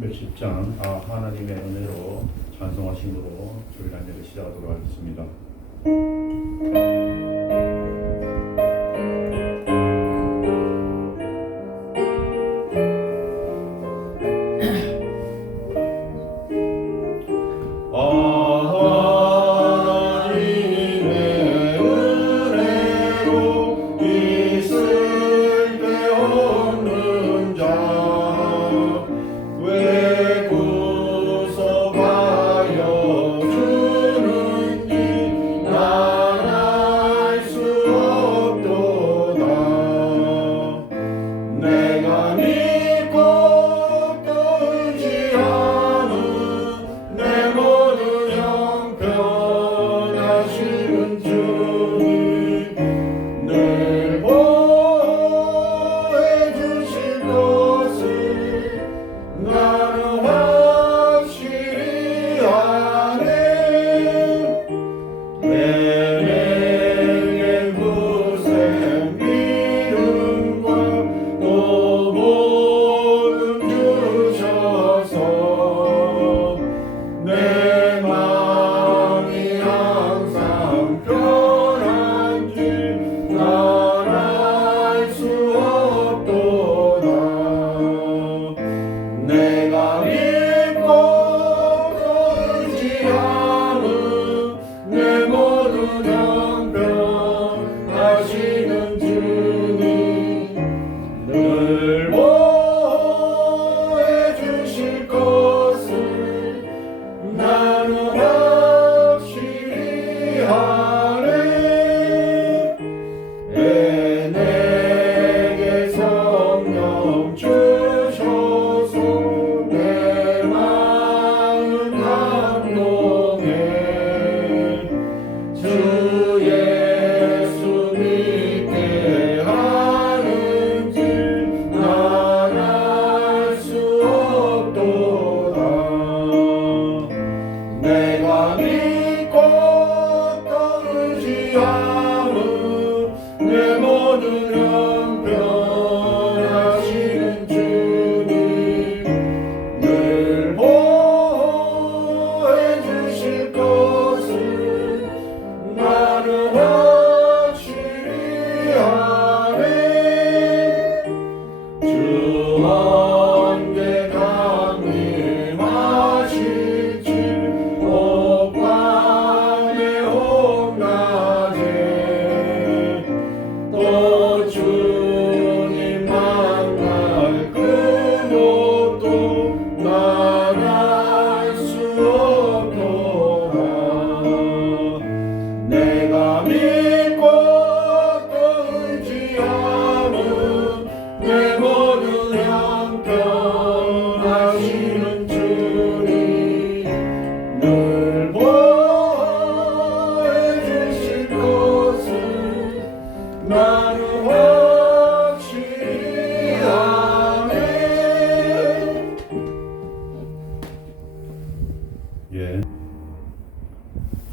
310장 하나님의 은혜로 찬송하심으로 주일 안내를 시작하도록 하겠습니다.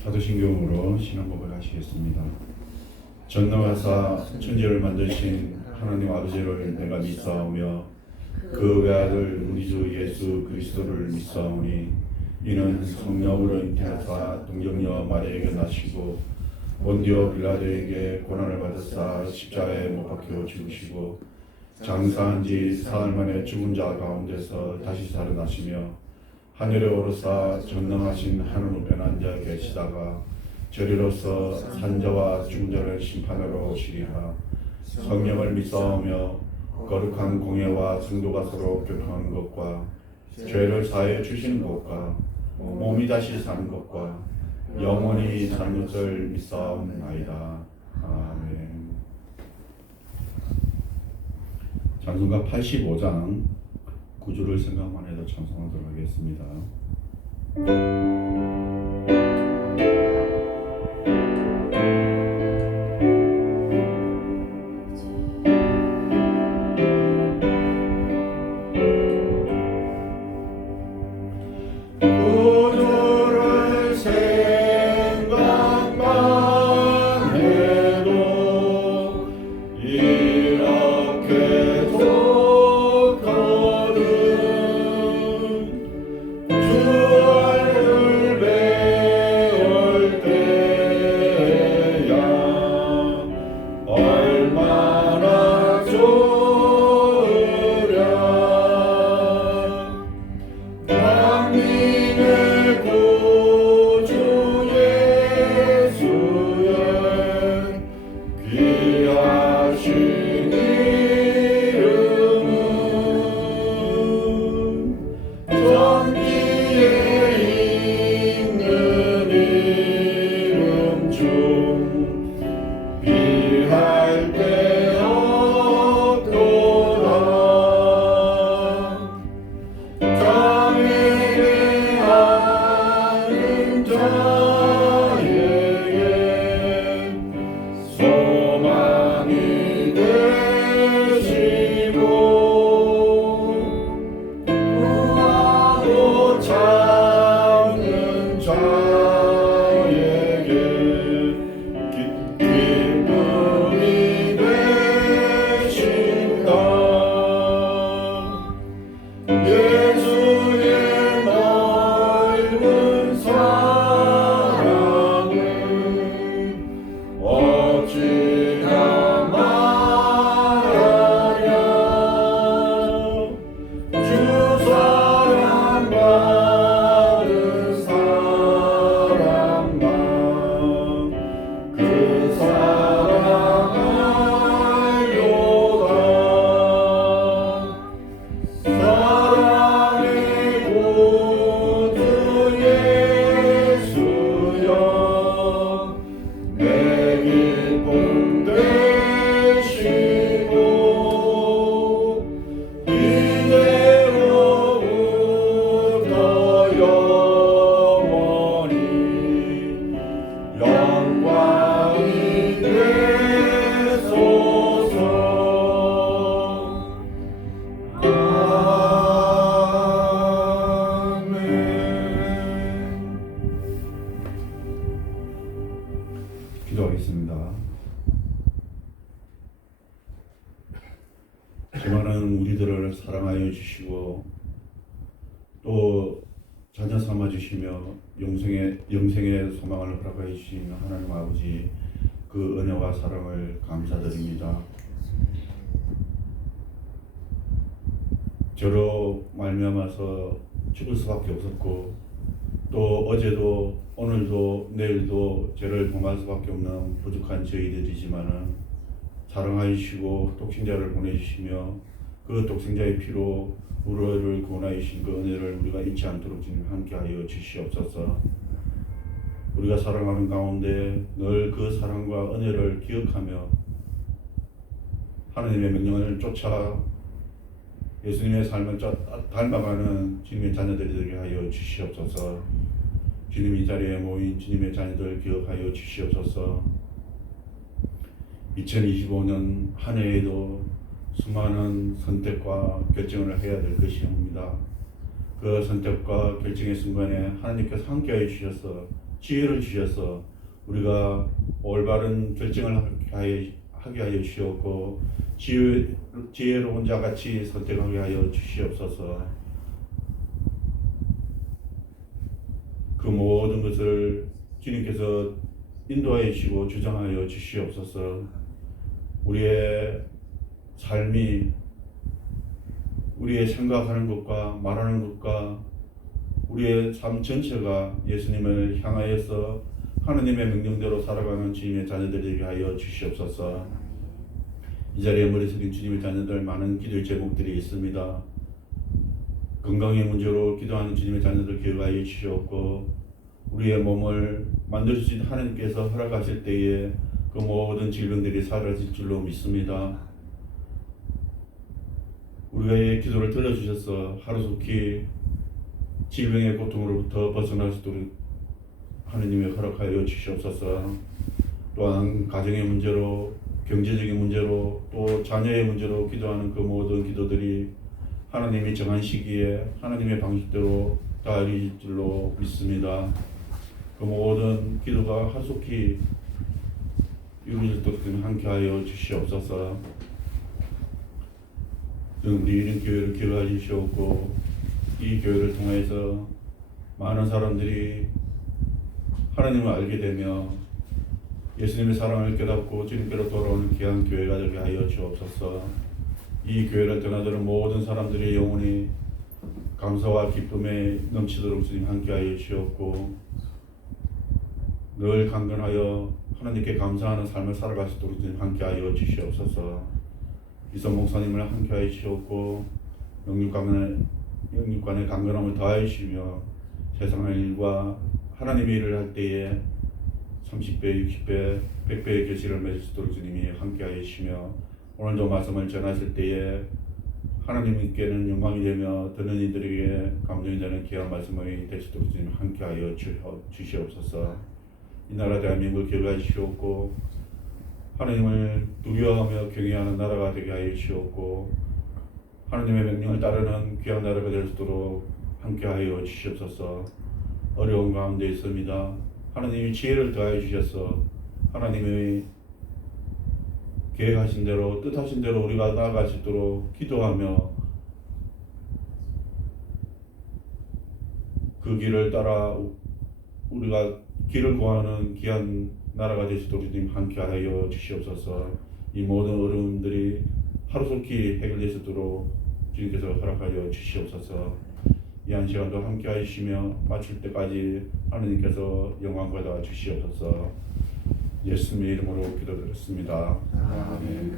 사도신경으로 신앙고백을 하시겠습니다. 전능하사 천지를 만드신 하나님 아버지를 내가 믿사오며 그 외아들 우리 주 예수 그리스도를 믿사오니 이는 성령으로 잉태하사 동정녀 마리아에게 나시고 본디오 빌라도에게 고난을 받으사 십자가에 못 박혀 죽으시고 장사한 지 사흘 만에 죽은 자 가운데서 다시 살아나시며 하늘에 오르사 전능하신 하늘 우편 앉아 계시다가 저리로서 산자와 죽은 자를 심판하러 오시리라. 성령을 믿사오며 거룩한 공예와 성도가 서로 교통하는 것과 죄를 사해 주시는 것과 몸이 다시 사는 것과 영원히 사는 것을 믿사옵나이다. 아멘. 찬송가 85장 9주를 생각만 해도 찬송하도록 하겠습니다. 이렇게 좋거든 사랑하여 주시고 또 자녀 삼아 주시며 영생의 소망을 허락하여 주시는 하나님 아버지, 그 은혜와 사랑을 감사드립니다. 저로 말미암아서 죽을 수밖에 없었고, 또 어제도 오늘도 내일도 저를 범할 수밖에 없는 부족한 저희들이지만은 사랑하여 주시고 독생자를 보내주시며 그 독생자의 피로 우리를 구원하여 주신 그 은혜를 우리가 잊지 않도록 주님 함께하여 주시옵소서. 우리가 살아가는 가운데 늘 그 사랑과 은혜를 기억하며 하나님의 명령을 쫓아 예수님의 삶을 닮아가는 주님의 자녀들이 되게 하여 주시옵소서. 주님, 이 자리에 모인 주님의 자녀들 기억하여 주시옵소서. 2025년 한 해에도 수많은 선택과 결정을 해야 될 것이옵니다. 그 선택과 결정의 순간에 하나님께서 함께하여 주셔서 지혜를 주셔서 우리가 올바른 결정을 하게 하여 주시옵고 지혜로운 자같이 선택하게 하여 주시옵소서. 그 모든 것을 주님께서 인도하여 주시고 주장하여 주시옵소서. 우리의 삶이 우리의 생각하는 것과 말하는 것과 우리의 삶 전체가 예수님을 향하여서 하나님의 명령대로 살아가는 주님의 자녀들이 되게 하여 주시옵소서. 이 자리에 머리 숙인 주님의 자녀들 많은 기도의 제목들이 있습니다. 건강의 문제로 기도하는 주님의 자녀들 기억하여 주시옵고, 우리의 몸을 만들어주신 하나님께서 허락하실 때에 그 모든 질병들이 사라질 줄로 믿습니다. 우리의 기도를 들어주셔서 하루속히 질병의 고통으로부터 벗어날 수 있도록 하나님이 허락하여 주시옵소서. 또한 가정의 문제로, 경제적인 문제로, 또 자녀의 문제로 기도하는 그 모든 기도들이 하나님이 정한 시기에 하나님의 방식대로 다 이루어질 줄로 믿습니다. 그 모든 기도가 하속히 이루어지도록 함께하여 주시옵소서. 우리 이런 교회를 기억해 주시옵고, 이 교회를 통해서 많은 사람들이 하나님을 알게 되며 예수님의 사랑을 깨닫고 주님께로 돌아오는 귀한 교회가 되게 하여 주옵소서. 이 교회를 떠나들은 모든 사람들의 영혼이 감사와 기쁨에 넘치도록 주님 함께하여 주시옵고, 늘 강건하여 하나님께 감사하는 삶을 살아갈 수 있도록 주님 함께하여 주시옵소서. 이성 목사님을 함께하여 주시옵고, 영육간의 강건함을 더하여 주시며 세상의 일과 하나님의 일을 할 때에 30배, 60배, 100배의 결실을 맺을 수 있도록 주님이 함께하여 주시며, 오늘도 말씀을 전하실 때에 하나님께는 영광이 되며 듣는 이들에게 감동이 되는 귀한 말씀이 될 수 있도록 주님 함께하여 주시옵소서. 이 나라 대한민국을 기억하여 주시옵고, 하나님을 두려워하며 경외하는 나라가 되게 하여 주시옵고, 하나님의 명령을 따르는 귀한 나라가 될 수 있도록 함께하여 주시옵소서. 어려운 가운데 있습니다. 하나님이 지혜를 더하여 주셔서 하나님의 계획하신 대로, 뜻하신 대로 우리가 나아갈 수 있도록 기도하며 그 길을 따라 우리가 길을 구하는 귀한 나라가 될 수 있도록 주님 함께하여 주시옵소서. 이 모든 어려움들이 하루속히 해결될 수 있도록 주님께서 허락하여 주시옵소서. 이 한 시간도 함께하여 주시며 마칠 때까지 하나님께서 영광 받아 주시옵소서. 예수님의 이름으로 기도드렸습니다. 아멘.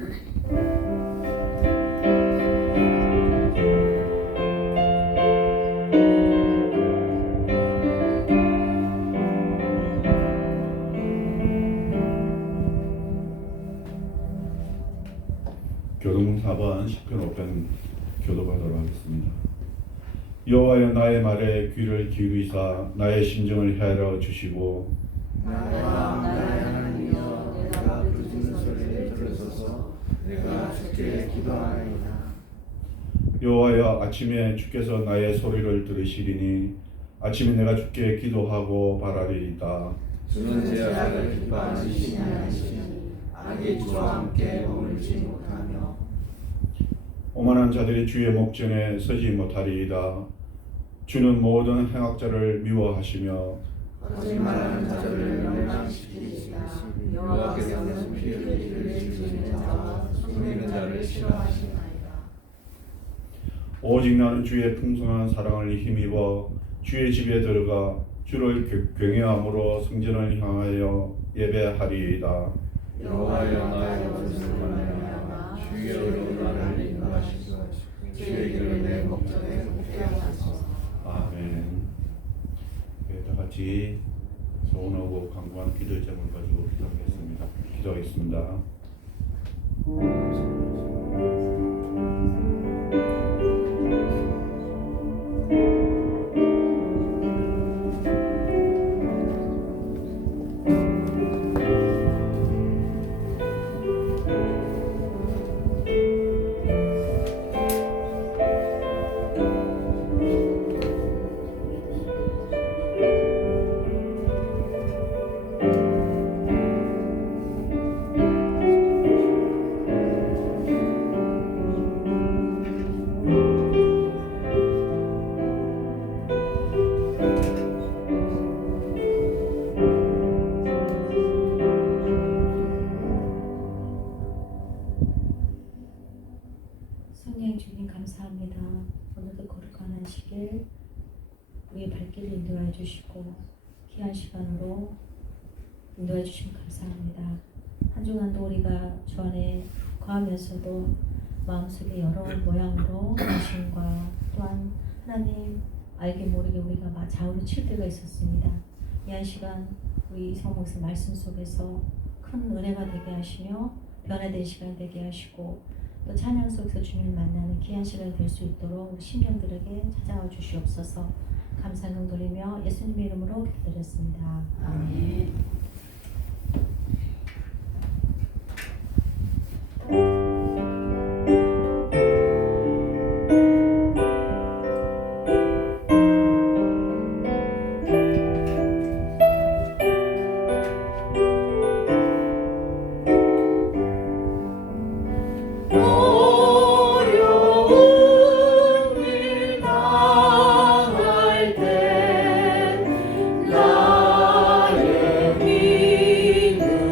교동 4번 10편 5편 교도하도록 하겠습니다. 여호와여, 나의 말에 귀를 기울이사 나의 심정을 헤아려 주시고, 나의 하나님이여, 내가 부르짖는 소리를 들으소서. 내가 주께 기도하나이다. 여호와여, 아침에 주께서 나의 소리를 들으시리니 아침에 내가 주께 기도하고 바라리이다. 주는 제자를 기뻐하는 신이 아니시니 악의 주와 함께 머물지 못하며. 오만한 자들이 주의 목전에 서지 못하리이다. 주는 모든 행악자를 미워하시며 거짓말하는 자들을 멸망시키시며 여호와께서는 피를 흘리는 자와 숨기는 자를 싫어하시나이다. 오직 나는 주의 풍성한 사랑을 힘입어 주의 집에 들어가 주를 경외함으로 성전을 향하여 예배하리이다. 여호와여 나의 옷을 말미암아 주의 얼굴 나를 인도하시고 주의 길을 내 목전에 굽게 하소서. 아멘. 네, 다 같이 소원하고 강구한 기도의 제목을 가지고 기도하겠습니다. 성령 주님 감사합니다. 오늘도 거룩한 안식일 우리의 발길을 인도해 주시고 귀한 시간으로 인도해 주시면 감사합니다. 한 주간도 우리가 주 안에 거하면서도 마음속에 여러 모양으로 당신과 또한 하나님 알게 모르게 우리가 좌우로 칠 때가 있었습니다. 이 한 시간 우리 성목사 말씀 속에서 큰 은혜가 되게 하시며 변화된 시간 되게 하시고 또 찬양 속에서 주님을 만나는 귀한 시간이 될 수 있도록 우리 심령들에게 찾아와 주시옵소서. 감사를 돌리며 예수님의 이름으로 기도드렸습니다. 아멘. 나의 믿음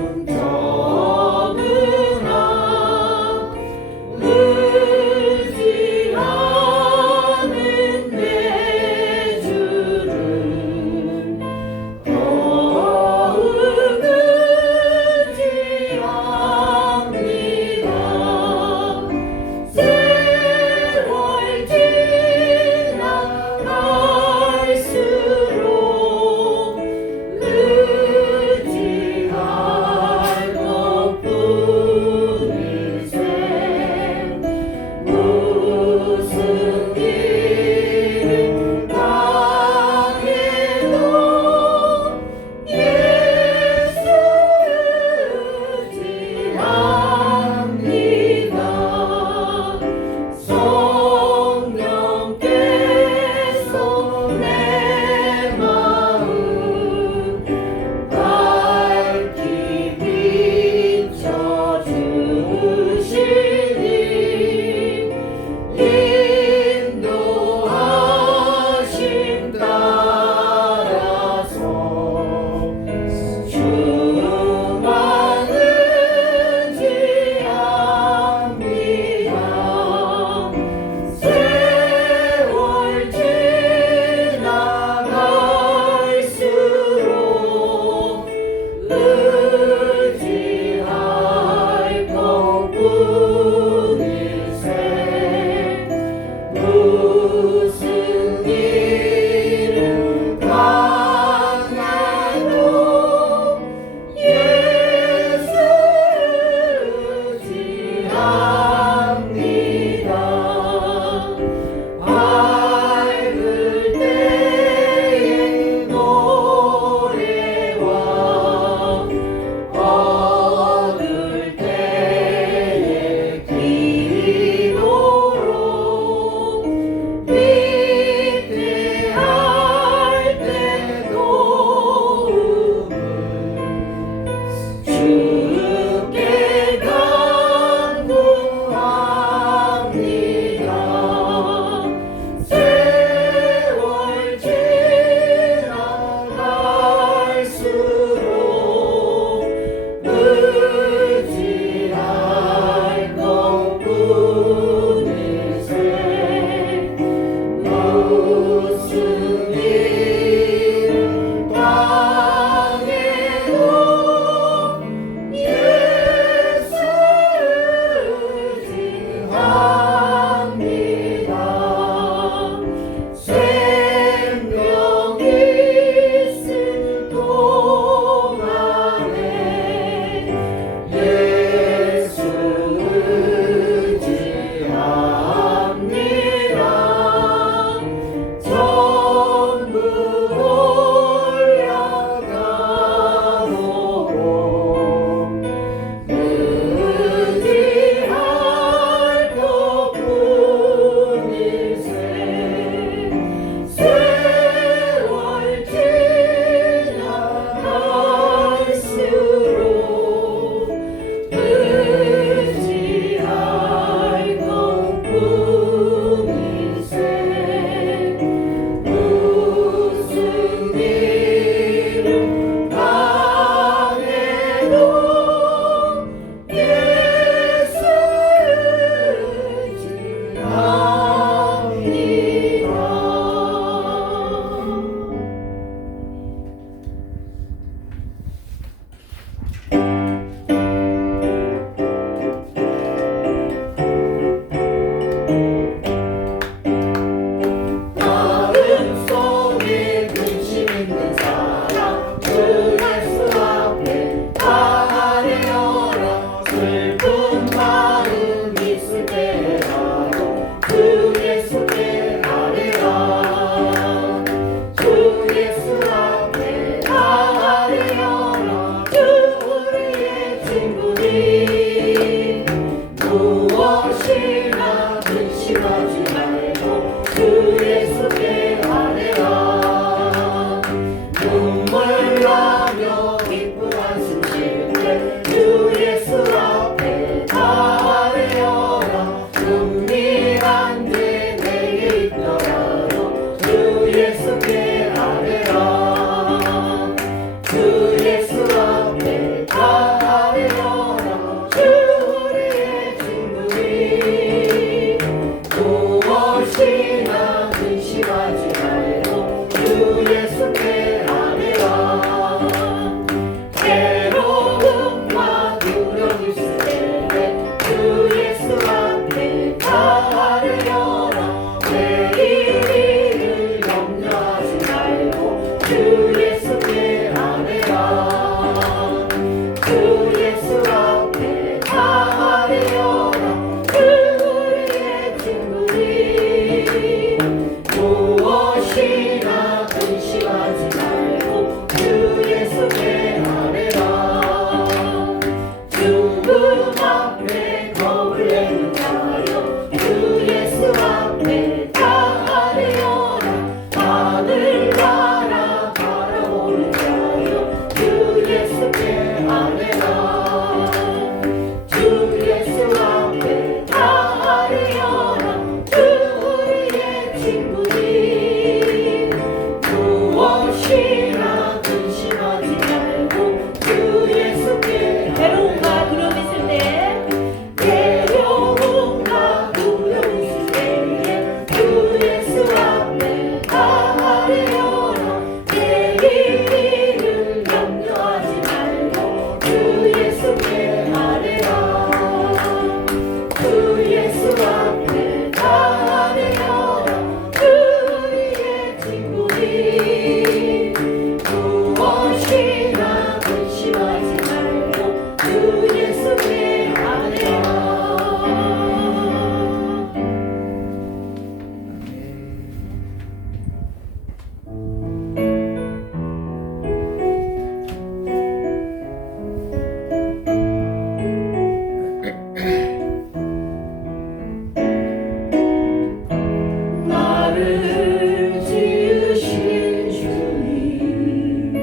나를 지으신 주님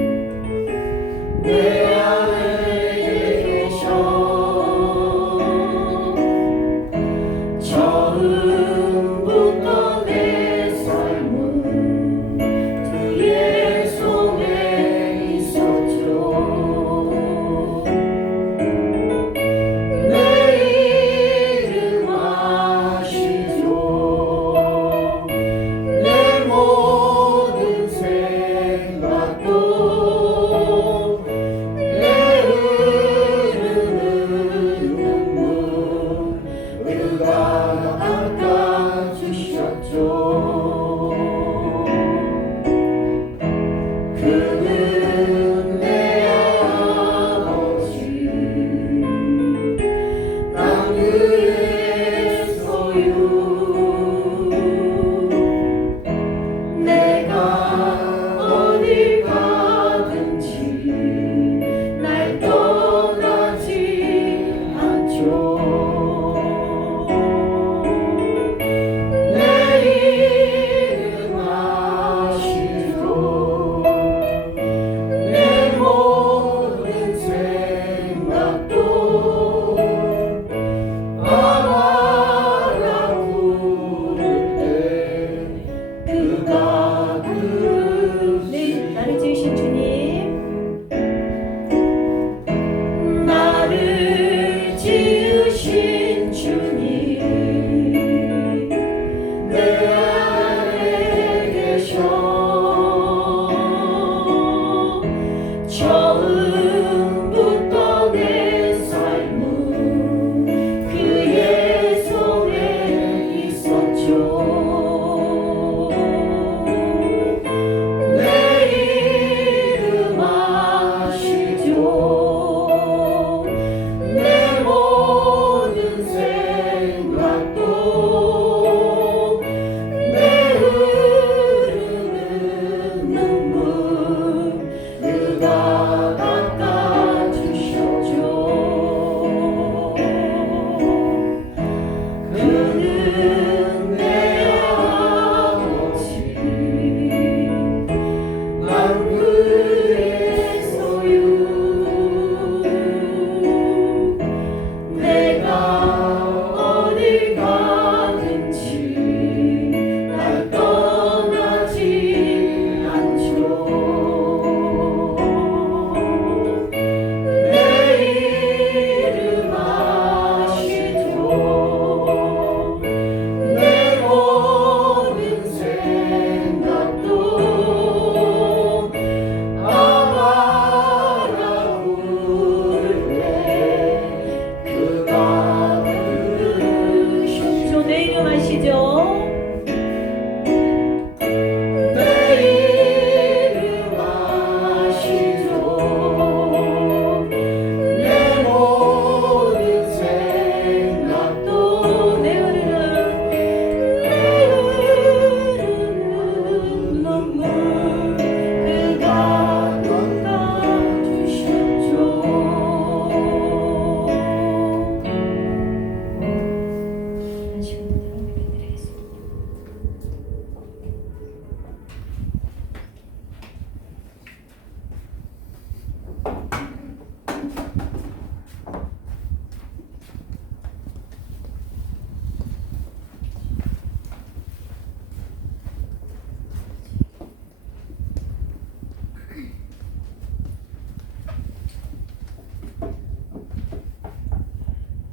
내 안에 계셔 처음부터 내 삶은 그의 손에 있었죠. 내 이름 아시죠. 내 모든 생각도 내 흐르는 눈물 그가 닦아주셨죠. 그는 내 아버지 난 그의 소유 내가 어딜 가든지 날 떠나지 않죠. 내 이름 아시죠. 내 모든 생각도 아마라 부를 때 그가 네, 나를 지으신 주님, 나를 지으신 주님 내 안에 계셔 처음부터 내 삶은 그의 손에 있었죠. 내 이름 아시죠. 내 모든 생각도 내 흐르는 눈물 그가 닦아주셨죠. 그는 내 아버지 난 그의 소유 내가 어딜 가든지 날 떠나지 않죠. 내 이름 아시죠. 내 모든 생각도 아마라 부를 때 그가 들으셨죠. 내 이름 아시죠? 내 이름 아시죠. 내 모든 생각도 내 흐르는 눈물 그가 닦아주셨죠. 한 시간 들어 드리겠습니다.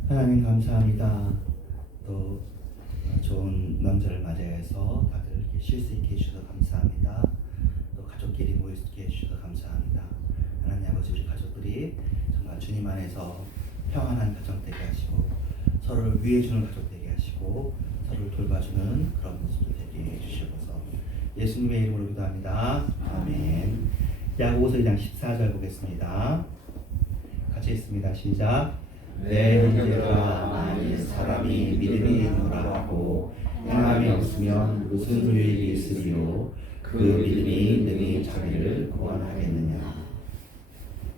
하나님 감사합니다. 또 좋은 명절을 맞이해서 다들 이렇게 쉴 수 있게 해주셔서 감사합니다. 또 가족끼리 모일 수 있게 해주셔서 감사합니다. 하나님 아버지, 우리 가족들이 정말 주님 안에서 평안한 가정 되게 하시고 서로를 위해주는 가족 되게 하시고 서로를 돌봐주는 그런 모습도 되게 해주시옵소서. 예수님의 이름으로 기도합니다. 아멘. 야고보서 2장 14절 보겠습니다. 같이 읽습니다. 시작. 내 형제들아, 만일 사람이 믿음이 있노라 하고 행함이 없으면 무슨 유익이 있으리요? 그 믿음이 능히 자기를 구원하겠느냐.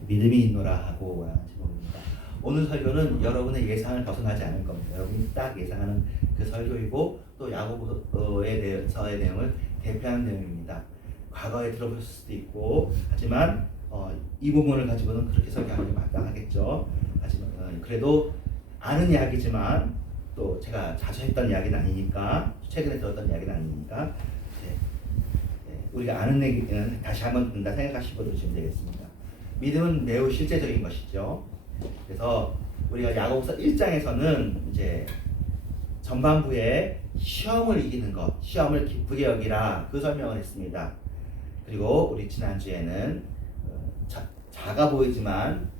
믿음이 있노라 하고 라는 제목입니다. 오늘 설교는 여러분의 예상을 벗어나지 않을 겁니다. 여러분이 딱 예상하는 그 설교이고 또 야고보서의 내용을 대표하는 내용입니다. 과거에 들어보실 수도 있고 하지만 이 부분을 가지고는 그렇게 설교하는 게 마땅하겠죠. 하지만 그래도 아는 이야기지만 또 제가 자주 했던 이야기는 아니니까 최근에 들었던 이야기는 아니니까 우리가 아는 얘기는 다시 한번 듣는다 생각하시고 들으시면 되겠습니다. 믿음은 매우 실제적인 것이죠. 그래서 우리가 야고보서 1장에서는 이제 전반부에 시험을 이기는 것, 시험을 기쁘게 여기라 그 설명을 했습니다. 그리고 우리 지난주에는 작아 보이지만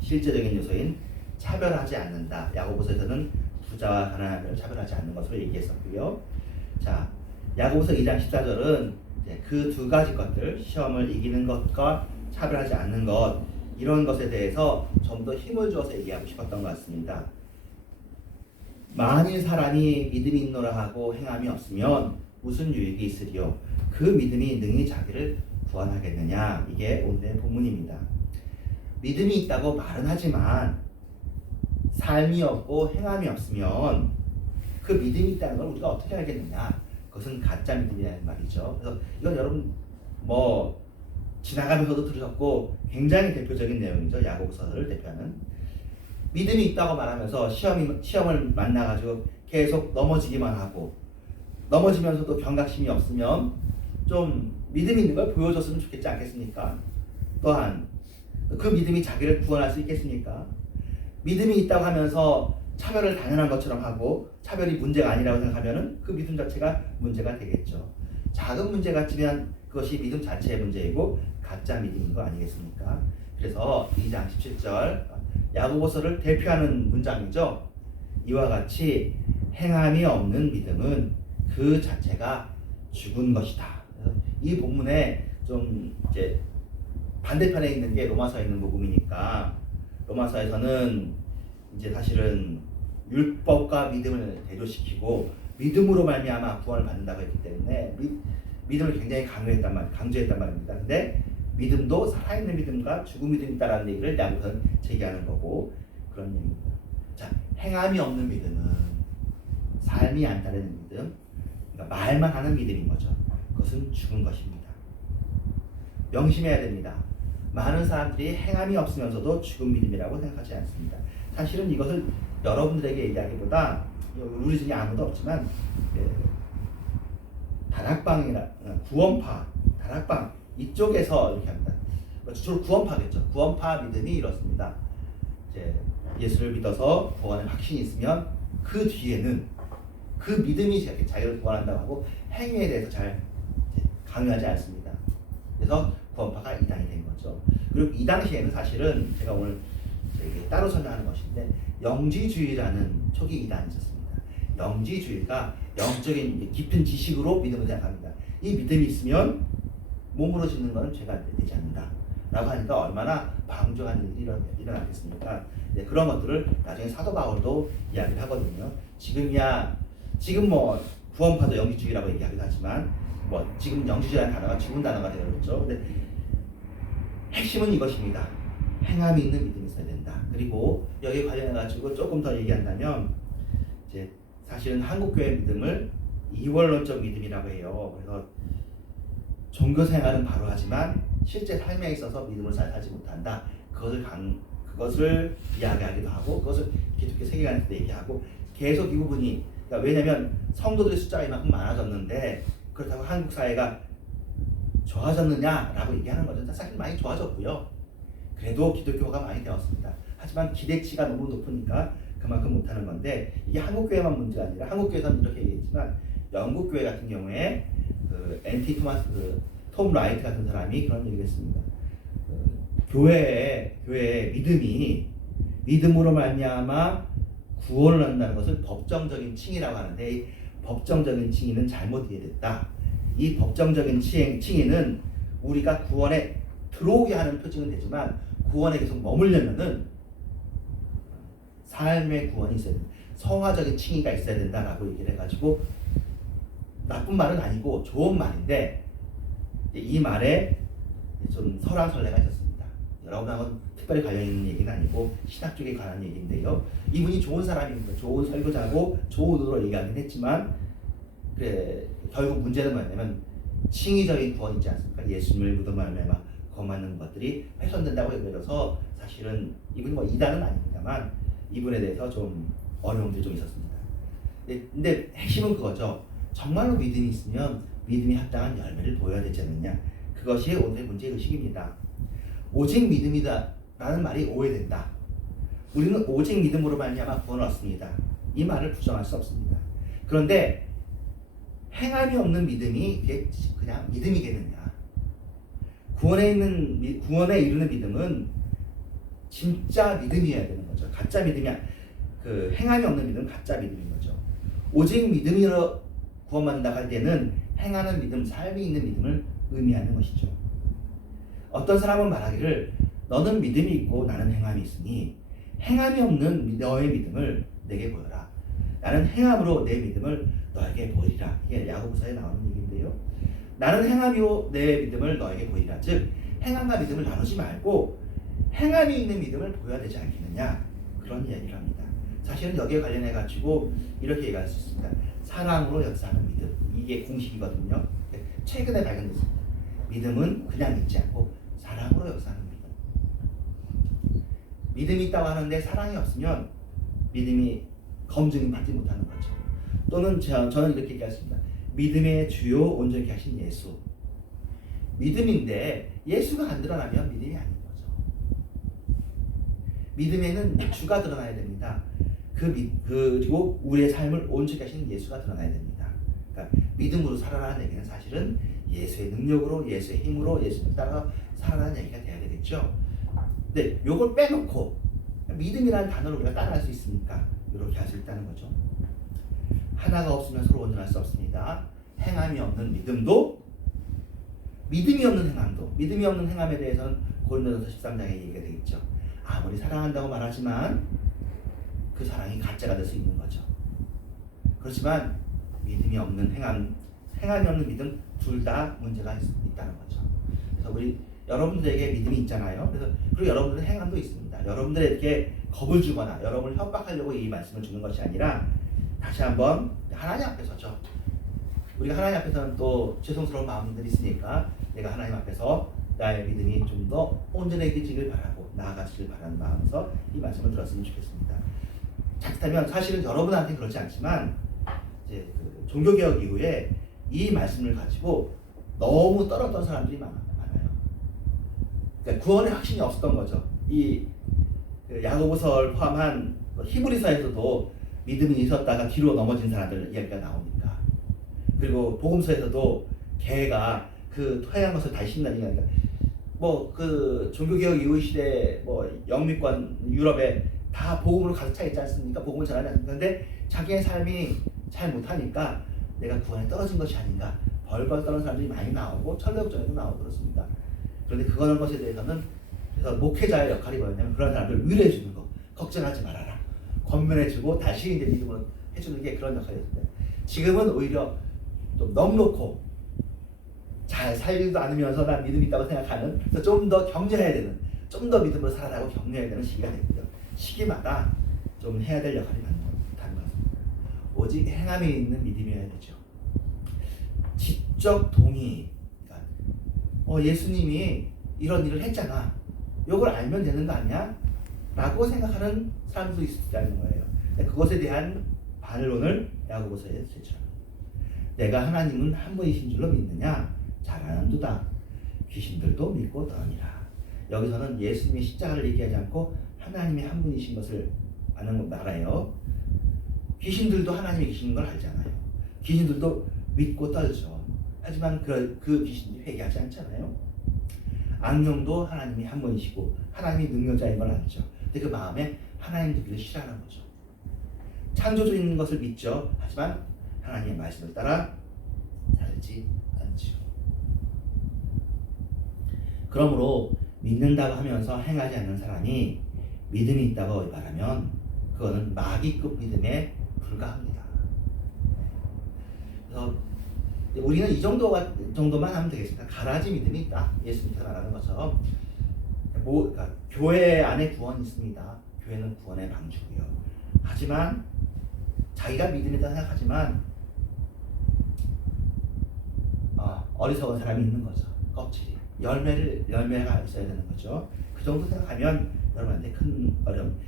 실제적인 요소인 차별하지 않는다. 야고보서에서는 부자와 가난한 차별하지 않는 것으로 얘기했었고요. 자, 야고보서 2장 14절은 그 두 가지 것들, 시험을 이기는 것과 차별하지 않는 것, 이런 것에 대해서 좀 더 힘을 주어서 얘기하고 싶었던 것 같습니다. 만일 사람이 믿음이 있노라 하고 행함이 없으면 무슨 유익이 있으리요? 그 믿음이 능히 자기를 구원하겠느냐? 이게 오늘의 본문입니다. 믿음이 있다고 말은 하지만 삶이 없고 행함이 없으면 그 믿음이 있다는 걸 우리가 어떻게 알겠느냐? 그것은 가짜 믿음이라는 말이죠. 그래서 이건 여러분 지나가면서도 들으셨고 굉장히 대표적인 내용이죠. 야고보서를 대표하는 믿음이 있다고 말하면서 시험을 만나가지고 계속 넘어지기만 하고 넘어지면서도 경각심이 없으면 좀 믿음 있는 걸 보여줬으면 좋겠지 않겠습니까? 또한 그 믿음이 자기를 구원할 수 있겠습니까? 믿음이 있다고 하면서 차별을 당연한 것처럼 하고 차별이 문제가 아니라고 생각하면은 그 믿음 자체가 문제가 되겠죠. 작은 문제 같지만 그것이 믿음 자체의 문제이고 가짜 믿음인 거 아니겠습니까? 그래서 2장 17절 야고보서를 대표하는 문장이죠. 이와 같이 행함이 없는 믿음은 그 자체가 죽은 것이다. 그래서 이 본문에 좀 이제 반대편에 있는 게 로마서에 있는 복음이니까 로마서에서는 이제 사실은 율법과 믿음을 대조시키고 믿음으로 말미암아 구원을 받는다고 했기 때문에 믿음을 굉장히 강조했단 말입니다. 근데 믿음도 살아있는 믿음과 죽은 믿음이 있다라는 얘기를 야고보서는 제기하는 거고 그런 얘기입니다. 자, 행함이 없는 믿음은 삶이 안 따르는 믿음, 그러니까 말만 하는 믿음인 거죠. 그것은 죽은 것입니다. 명심해야 됩니다. 많은 사람들이 행함이 없으면서도 죽은 믿음이라고 생각하지 않습니다. 사실은 이것을 여러분들에게 얘기하기보다 우리 중에 아무도 없지만 구원파, 다락방 이쪽에서 이렇게 합니다. 주로 구원파겠죠. 구원파 믿음이 이렇습니다. 예수를 믿어서 구원의 확신이 있으면 그 뒤에는 그 믿음이 자기를 구원한다고 하고 행위에 대해서 잘 강요하지 않습니다. 그래서 구원파가 이단이 된 거죠. 그리고 이 당시에는 사실은 제가 오늘 따로 설명하는 것인데 영지주의라는 초기 이단이 있었습니다. 영지주의가 영적인 깊은 지식으로 믿음을 생각합니다. 이 믿음이 있으면 몸으로 짓는 것은 죄가 되지 않는다 라고 하니까 얼마나 방종한 일이 일어나겠습니까? 그런 것들을 나중에 사도 바울도 이야기를 하거든요. 지금 구원파도 영지주의라고 얘기하기도 하지만 지금 영지주의라는 단어가 죽은 단어가 되어있죠. 근데 핵심은 이것입니다. 행함이 있는 믿음이 있어야 된다. 그리고 여기에 관련해가지고 조금 더 얘기한다면 사실은 한국교회 믿음을 이원론적 믿음이라고 해요. 그래서 종교생활은 바로 하지만 실제 삶에 있어서 믿음을 잘 살지 못한다. 그것을 이야기하기도 하고 그것을 기독교 세계관에서 얘기하고 계속 이 부분이 그러니까 왜냐하면 성도들의 숫자가 이만큼 많아졌는데 그렇다고 한국 사회가 좋아졌느냐라고 얘기하는 거죠. 사실 많이 좋아졌고요. 그래도 기독교가 많이 되었습니다. 하지만 기대치가 너무 높으니까 그만큼 못하는 건데 이게 한국교회만 문제가 아니라 한국교회에서는 이렇게 얘기했지만 영국교회 같은 경우에 톰 라이트 같은 사람이 그런 얘기를 했습니다. 교회의 믿음으로 말미암아 구원을 얻는다는 것을 법정적인 칭의라고 하는데 이 법정적인 칭의는 잘못 이해됐다. 이 법정적인 칭의는 우리가 구원에 들어오게 하는 표징은 되지만 구원에 계속 머물려면은 삶의 구원이 있어야 된다. 성화적인 칭의가 있어야 된다라고 얘기를 해가지고 나쁜 말은 아니고 좋은 말인데 이 말에 좀 설왕설래가 있었습니다. 여러분하고는 특별히 관련 있는 얘기는 아니고 신학 쪽에 관한 얘기인데요. 이분이 좋은 사람입니다. 좋은 설교자고 좋은 의도로 얘기하긴 했지만 그래 결국 문제는 뭐냐면 칭의적인 구원 있지 않습니까? 예수님을 믿음으로 말미암아 구원받는 것들이 훼손된다고 여겨져서 사실은 이분이 뭐 이단은 아닙니다만 이분에 대해서 좀 어려움들이 좀 있었습니다. 근데 핵심은 그거죠. 정말로 믿음이 있으면 믿음이 합당한 열매를 보여야 되지 않느냐. 그것이 오늘의 문제의식입니다. 오직 믿음이다 라는 말이 오해된다. 우리는 오직 믿음으로 말미암아 구원을 얻습니다. 이 말을 부정할 수 없습니다. 그런데 행함이 없는 믿음이 그냥 믿음이겠느냐. 구원에 이르는 믿음은 진짜 믿음이어야 되는 거죠. 가짜 믿음이 그 행함이 없는 믿음은 가짜 믿음인 거죠. 오직 믿음으로 구원받는다 할 때는 행하는 믿음, 삶이 있는 믿음을 의미하는 것이죠. 어떤 사람은 말하기를 너는 믿음이 있고 나는 행함이 있으니 행함이 없는 너의 믿음을 내게 보여라. 나는 행함으로 내 믿음을 너에게 보이리라. 이게 야고보서에 나오는 얘기인데요. 나는 행함이요 내 믿음을 너에게 보이리라. 즉 행함과 믿음을 나누지 말고 행함이 있는 믿음을 보여야 되지 않겠느냐. 그런 이야기를 합니다. 사실은 여기에 관련해 가지고 이렇게 얘기할 수 있습니다. 사랑으로 역사하는 믿음. 이게 공식이거든요. 최근에 발견됐습니다. 믿음은 그냥 믿지 않고 사랑으로 역사하는 믿음. 믿음이 있다고 하는데 사랑이 없으면 믿음이 검증 받지 못하는 거죠. 또는 저는 이렇게 얘기했습니다. 믿음의 주요 온전히 하신 예수. 믿음인데 예수가 안 드러나면 믿음이 아닌 거죠. 믿음에는 주가 드러나야 됩니다. 그리고 우리의 삶을 온전히 하신 예수가 드러나야 됩니다. 그러니까 믿음으로 살아라는 얘기는 사실은 예수의 능력으로, 예수의 힘으로, 예수를 따라 살아라는 얘기가 돼야 되겠죠. 근데 요걸 빼놓고 믿음이라는 단어를 우리가 따라할 수 있습니까? 이렇게 할 수 있다는 거죠. 하나가 없으면 서로 온전할 수 없습니다. 행함이 없는 믿음도, 믿음이 없는 행함도, 믿음이 없는 행함에 대해서는 고린도전서 13장에 얘기가 되겠죠. 아무리 사랑한다고 말하지만 그 사랑이 가짜가 될 수 있는 거죠. 그렇지만 믿음이 없는 행함이 없는 믿음 둘 다 문제가 있다는 거죠. 그래서 여러분들에게 믿음이 있잖아요. 그리고 여러분들의 행함도 있습니다. 여러분들에게 겁을 주거나 여러분을 협박하려고 이 말씀을 주는 것이 아니라 다시 한번 하나님 앞에서죠. 우리가 하나님 앞에서는 또 죄송스러운 마음들이 있으니까 내가 하나님 앞에서 나의 믿음이 좀 더 온전해지길 바라고 나아가시길 바라는 마음에서 이 말씀을 들었으면 좋겠습니다. 자칫하면 사실은 여러분한테는 그렇지 않지만 이제 그 종교개혁 이후에 이 말씀을 가지고 너무 떨었던 사람들이 많아요. 그러니까 구원의 확신이 없었던 거죠. 이 야고보서를 포함한 히브리서에서도 믿음이 있었다가 뒤로 넘어진 사람들 이야기가 나오니까. 그리고 복음서에서도 개가 그 토해한 것을 다시 심는다니까. 뭐 그 종교개혁 이후 시대 뭐 영미권 유럽에 다 복음으로 가득 차 있지 않습니까? 복음을 전하지 않습니까? 근데 자기의 삶이 잘 못하니까 내가 구원에 떨어진 것이 아닌가 벌벌 떠는 사람들이 많이 나오고 철벽전에도 나오고 그렇습니다. 그런데 그거는 것에 대해서는 그래서 목회자의 역할이 뭐냐면 그런 사람들을 위로해 주는 거, 걱정하지 말아라, 권면해주고 다시 이제 믿음으로 해주는 게 그런 역할이었습니다. 지금은 오히려 좀 넉넉고 잘 살지도 않으면서 난 믿음이 있다고 생각하는, 그래서 좀 더 격려해야 되는, 좀 더 믿음으로 살아라고 격려해야 되는 시기가 됩니다. 시기마다 좀 해야 될 역할이 다른 것 같습니다. 오직 행함이 있는 믿음이어야 되죠. 지적 동의, 그러니까 예수님이 이런 일을 했잖아, 이걸 알면 되는 거 아니야? 라고 생각하는 사람도 있다는 거예요. 그것에 대한 반론을 야고보서에 제출합니다. 내가 하나님은 한 분이신 줄로 믿느냐? 잘하는도다. 귀신들도 믿고 떠니라. 여기서는 예수님의 십자가를 얘기하지 않고 하나님이 한 분이신 것을 아는 걸 알아요. 귀신들도 하나님이 계시는 걸 알잖아요. 귀신들도 믿고 떨죠. 하지만 그 귀신들이 회개하지 않잖아요. 악령도 하나님이 한 분이시고 하나님이 능력자인 걸 알죠. 근데 그 마음에 하나님 듣기를 싫어하는 거죠. 창조주인 것을 믿죠. 하지만 하나님의 말씀을 따라 살지 않죠. 그러므로 믿는다고 하면서 행하지 않는 사람이 믿음이 있다고 말하면 그거는 마귀급 믿음에 불과합니다. 그래서 우리는 이 정도만 하면 되겠습니다. 가라지 믿음이 있다. 예수님께서 말하는 것처럼 그러니까 교회 안에 구원이 있습니다. 교회는 구원의 방주고요. 하지만 자기가 믿음이다 생각하지만 어리석은 사람이 있는 거죠. 껍질이 열매가 있어야 되는 거죠. 그 정도 생각하면 여러분한테 큰 어려움.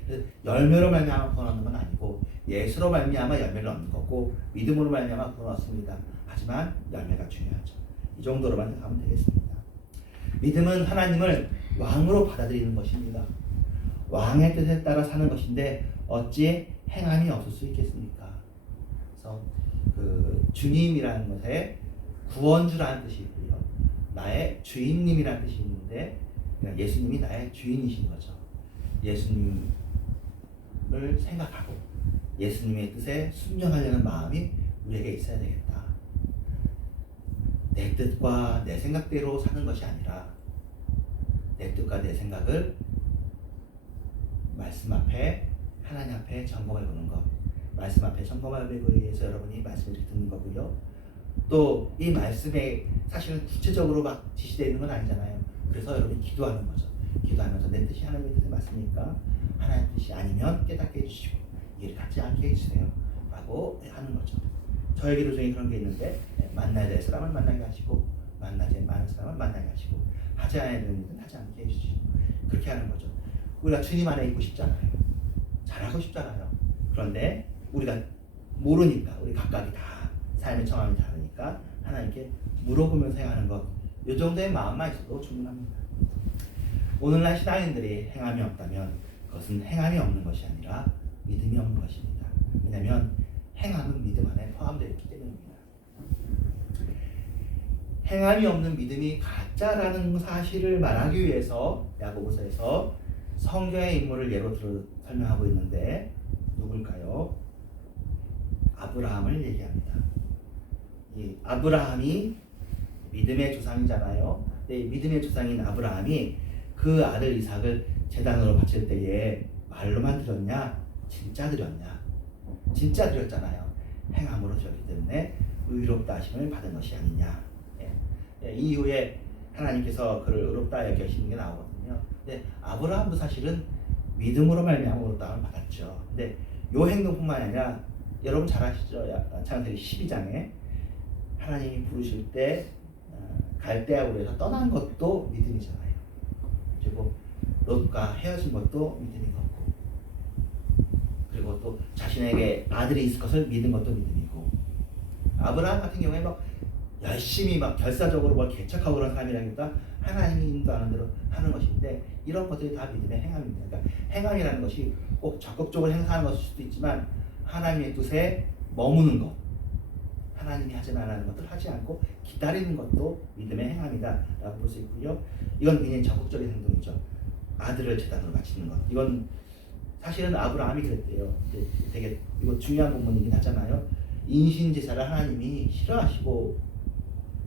열매로 말미암아 구원 얻는 건 아니고 예수로 말미암아 열매를 얻는 거고 믿음으로 말미암아 구원 얻습니다. 하지만 열매가 중요하죠. 이 정도로만 생각하면 되겠습니다. 믿음은 하나님을 왕으로 받아들이는 것입니다. 왕의 뜻에 따라 사는 것인데 어찌 행함이 없을 수 있겠습니까? 그래서 그 주님이라는 것에 구원주라는 뜻이 있고요. 나의 주인님이라는 뜻이 있는데 예수님이 나의 주인이신 거죠. 예수님을 생각하고 예수님의 뜻에 순종하려는 마음이 우리에게 있어야 되겠다. 내 뜻과 내 생각대로 사는 것이 아니라 내 뜻과 내 생각을 말씀 앞에 하나님 앞에 점검해 보는 것. 말씀 앞에 점검하기 위해서 여러분이 말씀을 듣는 거고요. 또 이 말씀에 사실은 구체적으로 막 지시되어 있는 건 아니잖아요. 그래서 여러분이 기도하는 거죠. 기도하면서 내 뜻이 하나님의 뜻에 맞습니까? 하나님의 뜻이 아니면 깨닫게 해주시고 이해를 갖지 않게 해주세요 라고 하는 거죠. 저의 기도 중에 그런 게 있는데 만나야 될 사람을 만나게 하시고 만나지 않은 사람을 만나게 하시고 하지 않아야 되는 일은 하지 않게 해주시고 그렇게 하는 거죠. 우리가 주님 안에 있고 싶잖아요. 잘하고 싶잖아요. 그런데 우리가 모르니까 우리 각각이 다 삶의 정황이 다르니까 하나님께 물어보면서 행하는 것, 이 정도의 마음만 있어도 충분합니다. 오늘날 신앙인들이 행함이 없다면 그것은 행함이 없는 것이 아니라 믿음이 없는 것입니다. 왜냐하면 행함은 믿음 안에 포함되어 있기 때문입니다. 행함이 없는 믿음이 가짜라는 사실을 말하기 위해서 야고보서에서 성경의 인물을 예로 들어 설명하고 있는데 누굴까요? 아브라함을 얘기합니다. 이 아브라함이 믿음의 조상이잖아요. 근데 믿음의 조상인 아브라함이 그 아들 이삭을 제단으로 바칠 때에 말로만 드렸냐? 진짜 드렸냐? 진짜 드렸잖아요. 행함으로 드렸기 때문에 의롭다 하심을 받은 것이 아니냐. 이 이후에 하나님께서 그를 의롭다 여기시는 게 나오거든요. 근데 아브라함도 사실은 믿음으로 말미암아 의롭다함을 받았죠. 근데 요 행동뿐만 아니라 여러분 잘 아시죠? 창세기 12장에 하나님이 부르실 때 갈대아우르에서 떠난 것도 믿음이잖아요. 그리고 롯과 헤어진 것도 믿음인 거고, 그리고 또 자신에게 아들이 있을 것을 믿은 것도 믿음이고, 아브라함 같은 경우에 막 열심히 막 결사적으로 뭘 개척하고 그런 사람이라기보다 하나님이 인도하는 대로 하는 것인데 이런 것들이 다 믿음의 행함입니다. 그러니까 행함이라는 것이 꼭 적극적으로 행사하는 것일 수도 있지만 하나님의 뜻에 머무는 것, 하나님이 하지 말라는 것들 하지 않고 기다리는 것도 믿음의 행함이다라고 볼 수 있고요. 이건 굉장히 적극적인 행동이죠. 아들을 제단으로 바치는 것. 이건 사실은 아브라함이 그랬대요. 되게 이거 중요한 부분이긴 하잖아요. 인신 제사를 하나님이 싫어하시고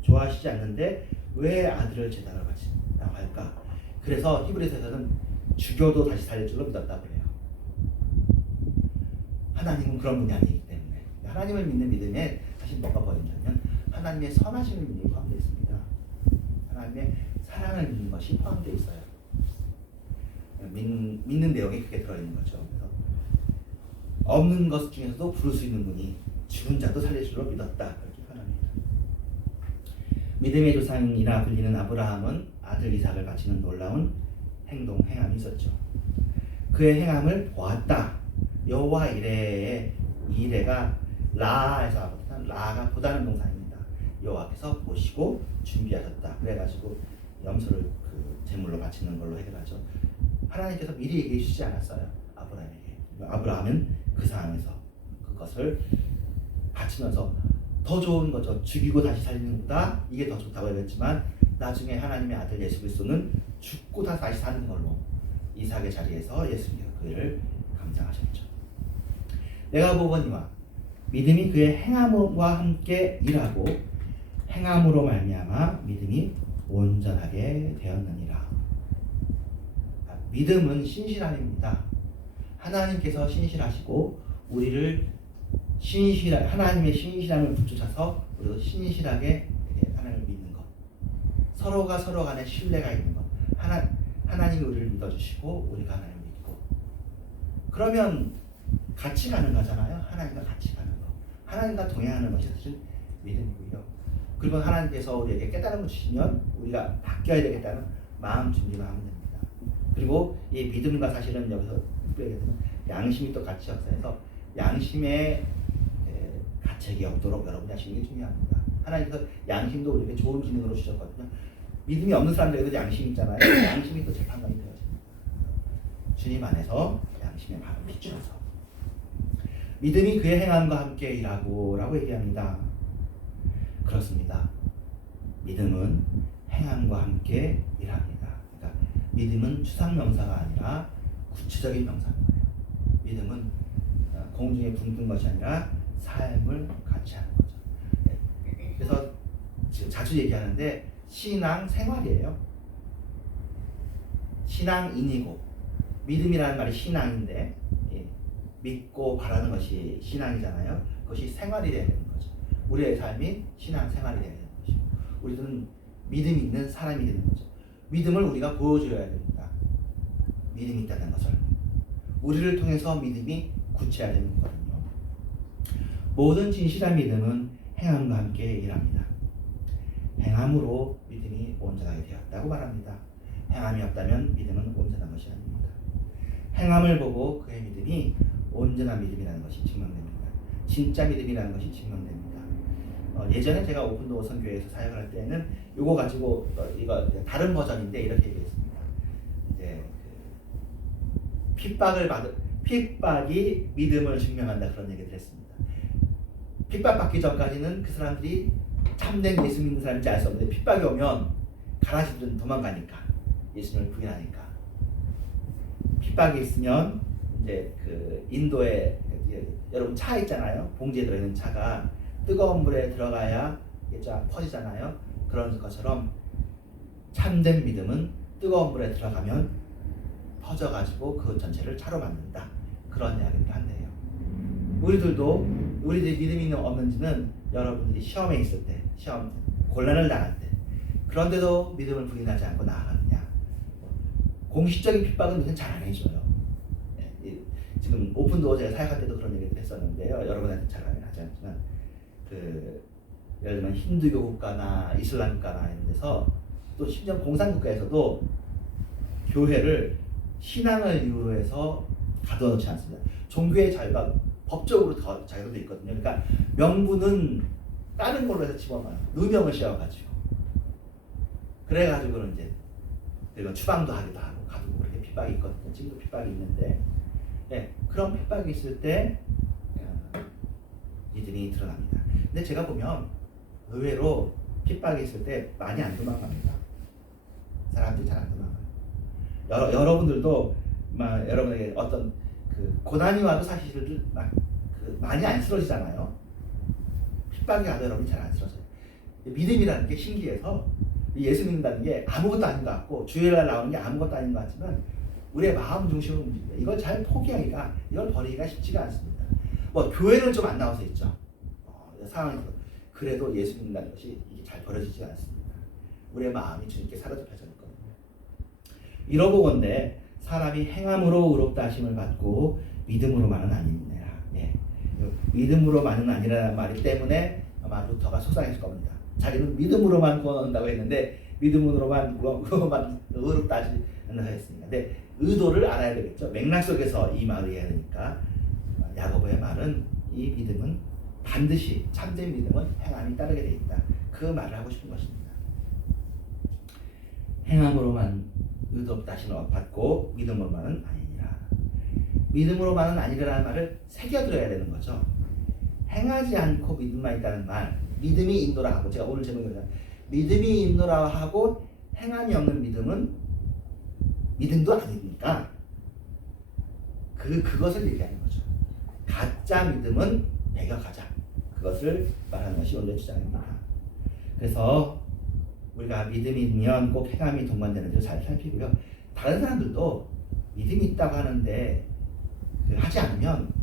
좋아하시지 않는데 왜 아들을 제단으로 바친다고 할까? 그래서 히브리서에서는 죽여도 다시 살릴 줄로 믿었다고 해요. 하나님은 그런 분이 아니기 때문에 하나님을 믿는 믿음에 사실 뭐가 보인다면 하나님의 선하심을 믿는 게 포함되어 있습니다. 하나님의 사랑을 믿는 것이 포함되어 있어요. 믿는 내용이 그렇게 들어있는 거죠. 그래서 없는 것 중에서도 부를 수 있는 분이 죽은 자도 살릴 줄로 믿었다. 그렇게 표현합니다. 믿음의 조상이라 불리는 아브라함은 아들 이삭을 바치는 놀라운 행함이 있었죠. 그의 행함을 보았다. 여호와 이레의 이레가 라에서 라가 보다는 동사입니다. 여호와께서 보시고 준비하셨다. 그래가지고 염소를 그 제물로 바치는 걸로 해결하죠. 하나님께서 미리 얘기해 주시지 않았어요. 아브라함에게. 아브라함은 그 상황에서 그것을 바치면서 더 좋은 거죠. 죽이고 다시 살리는 것보다 이게 더 좋다고 했지만 나중에 하나님의 아들 예수 그리스도는 죽고 다시 사는 걸로 이삭의 자리에서 예수님께서 그를 감당하셨죠. 내가 보거니와 믿음이 그의 행함과 함께 일하고 행함으로 말미암아 믿음이 온전하게 되었느니라. 믿음은 신실함입니다. 하나님께서 신실하시고 우리를 하나님의 신실함을 붙여서 우리도 신실하게 하나님을 믿는 것. 서로가 서로 간에 신뢰가 있는 것. 하나님이 우리를 믿어주시고 우리가 하나님을 믿고 그러면 같이 가는 거잖아요. 하나님과 같이 가는 거. 하나님과 동행하는 것이 사실 믿음이고요. 그리고 하나님께서 우리에게 깨달음을 주시면 우리가 바뀌어야 되겠다는 마음 준비만 하면 됩니다. 그리고 이 믿음과 사실은 여기서 특별히 양심이 또 같이 역사해서 양심의 가책이 없도록 여러분이 하시는 게 중요합니다. 하나님께서 양심도 우리에게 좋은 기능으로 주셨거든요. 믿음이 없는 사람들에게도 양심이 있잖아요. 양심이 또 재판관이 되어집니다. 주님 안에서 양심의 마음을 비추어서 믿음이 그의 행함과 함께 일하고 라고 얘기합니다. 그렇습니다. 믿음은 행함과 함께 일합니다. 그러니까 믿음은 추상명사가 아니라 구체적인 명사인 거예요. 믿음은 공중에 붕뜬 것이 아니라 삶을 같이 하는 거죠. 그래서 지금 자주 얘기하는데 신앙 생활이에요. 신앙인이고 믿음이라는 말이 신앙인데 믿고 바라는 것이 신앙이잖아요. 그것이 생활이 되는 거죠. 우리의 삶이 신앙 생활이 되는 것이고 우리들은 믿음이 있는 사람이 되는 거죠. 믿음을 우리가 보여줘야 됩니다. 믿음이 있다는 것을 우리를 통해서 믿음이 구체화되는 거거든요. 모든 진실한 믿음은 행함과 함께 일합니다. 행함으로 믿음이 온전하게 되었다고 말합니다. 행함이 없다면 믿음은 온전한 것이 아닙니다. 행함을 보고 그의 믿음이 온전한 믿음이라는 것이 증명됩니다. 진짜 믿음이라는 것이 증명됩니다. 예전에 제가 오픈도어 선교회에서 사역을 할 때는 이거 가지고 이거 다른 버전인데 이렇게 얘기했습니다. 이제 핍박이 믿음을 증명한다 그런 얘기를 했습니다. 핍박받기 전까지는 그 사람들이 참된 예수 믿는 사람인지 알 수 없는데 핍박이 오면 가라지들은 도망가니까 예수님을 부인하니까 핍박이 있으면 이제 그 인도에 여러분 차 있잖아요. 봉지에 들어있는 차가 뜨거운 물에 들어가야 이게 쫙 퍼지잖아요. 그런 것처럼 참된 믿음은 뜨거운 물에 들어가면 퍼져가지고 그 전체를 차로 만든다. 그런 이야기를 한대요. 우리들이 믿음이 없는지는 여러분들이 시험에 있을 때, 시험 곤란을 당할 때, 그런데도 믿음을 부인하지 않고 나아가느냐. 공식적인 핍박은 우리는 잘 안 해줘요. 지금 오픈도어 제가 사역할 때도 그런 얘기를 했었는데요. 여러분한테 잘 하지 않지만 예를 들면 힌두교 국가나 이슬람 국가나 이런 데서 또 심지어 공산국가에서도 교회를 신앙을 이유로 해서 가둬놓지 않습니다. 종교의 자유가 법적으로 더 자유로 돼 있거든요. 그러니까 명분은 다른 걸로 해서 집어넣어요. 누명을 씌워가지고. 그래가지고는 이제 그리고 추방도 하기도 하고 가두고 그렇게 핍박이 있거든요. 지금도 핍박이 있는데 그런 핍박이 있을 때 믿음이 드러납니다. 근데 제가 보면 의외로 핍박이 있을 때 많이 안 도망갑니다. 사람들이 잘 안 도망가요. 여러분들도 여러분에게 어떤 그 고난이 와도 사실 많이 안 쓰러지잖아요. 핍박이 와도 여러분이 잘 안 쓰러져요. 믿음이라는 게 신기해서 예수 믿는다는 게 아무것도 아닌 것 같고 주일날 나오는 게 아무것도 아닌 것 같지만 우리의 마음 중심으로 움직입니다. 이걸 잘 포기하기가 이걸 버리기가 쉽지가 않습니다. 뭐 교회는 좀 안 나와서 있죠. 상황이 그래도 예수 믿는다는 것이 이게 잘 버려지지 않습니다. 우리의 마음이 주님께 사로잡혀져 있거든요. 이러보건대 사람이 행함으로 의롭다 하심을 받고 믿음으로만은 아니니라. 믿음으로만은 아니라는 말이 때문에 아마 루터가 속상했을 겁니다. 자기는 믿음으로만 구원한다고 했는데 믿음으로만 의롭다 하신다 했습니다. 근데 의도를 알아야 되겠죠. 맥락 속에서 이 말을 해야 되니까 야고보의 말은 이 믿음은 반드시 참된 믿음은 행함이 따르게 돼 있다. 그 말을 하고 싶은 것입니다. 행함으로만 의롭다 하심을 받고 믿음으로만은 아니니라. 믿음으로만은 아니라는 말을 새겨들어야 되는 거죠. 행하지 않고 믿음만 있다는 말, 믿음이 인도라 하고 제가 오늘 제목이잖아요. 믿음이 인도라 하고 행함이 없는 믿음은 믿음도 아니니까 그것을 얘기하는 거죠. 가짜 믿음은 배격하자. 그것을 말하는 것이 오늘의 주장입니다. 그래서 우리가 믿음이 있면 꼭 행함이 동반되는지를 잘 살피고요. 다른 사람들도 믿음이 있다고 하는데 하지 않으면